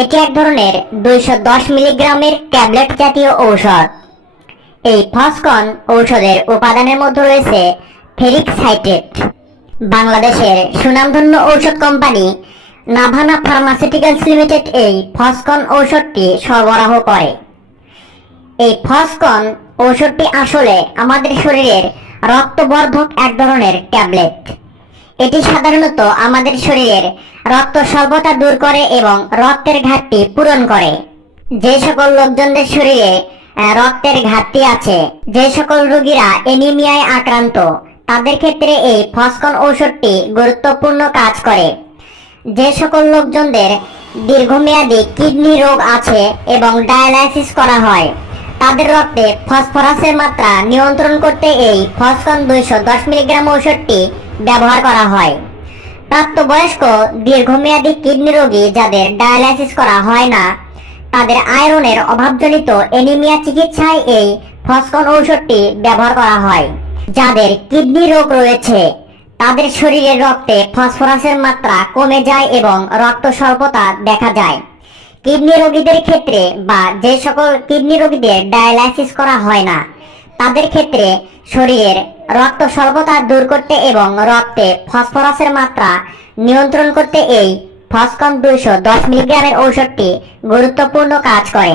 এটি এক ধরনের দুইশো দশ মিলিগ্রামের ট্যাবলেট জাতীয় ঔষধ। এই ফসকন ঔষধের উপাদানের মধ্যে রয়েছে ফেরিক বাংলাদেশের সুনামধন্য ঔষধ কোম্পানি নাভানা ফার্মাসিউটিক্যালস লিমিটেড এই ফসকন ঔষধটি সরবরাহ করে। এই ফসকন ঔষধটি আসলে আমাদের শরীরের রক্তবর্ধক এক ধরনের ট্যাবলেট। এটি সাধারণত আমাদের শরীরের রক্ত স্বল্পতা দূর করে এবং রক্তের ঘাটতি পূরণ করে। যে সকল লোকজনদের শরীরে রক্তের ঘাটতি আছে, যে সকল রোগীরা এনিমিয়ায় আক্রান্ত, তাদের ক্ষেত্রে এই ফসকন ঔষধটি গুরুত্বপূর্ণ কাজ করে। যে সকল লোকজনদের দীর্ঘমেয়াদী কিডনি রোগ আছে এবং ডায়ালাইসিস করা হয়, তাদের রক্তে ফসফরাসের মাত্রা নিয়ন্ত্রণ করতে এই ফসকন দুইশো দশ মিলিগ্রাম ঔষধটি ব্যবহার করা হয়। প্রাপ্তবয়স্ক, দীর্ঘমেয়াদী কিডনি রোগী যাদের ডায়ালাইসিস করা হয় না, তাদের আয়রনের অভাবজনিত এনিমিয়া চিকিৎসায় এই ফসকন ঔষধটি ব্যবহার করা হয়। যাদের কিডনি রোগ রয়েছে, তাদের শরীরের রক্তে ফসফরাসের মাত্রা কমে যায় এবং রক্ত স্বল্পতা দেখা যায়। কিডনি রোগীদের ক্ষেত্রে বা যে সকল কিডনি রোগীদের ডায়ালাইসিস করা হয় না তাদের ক্ষেত্রে শরীরের রক্ত স্বল্পতা দূর করতে এবং রক্তে ফসফরাসের মাত্রা নিয়ন্ত্রণ করতে এই ফসকন দুইশো দশ মিলিগ্রামের ঔষধটি গুরুত্বপূর্ণ কাজ করে।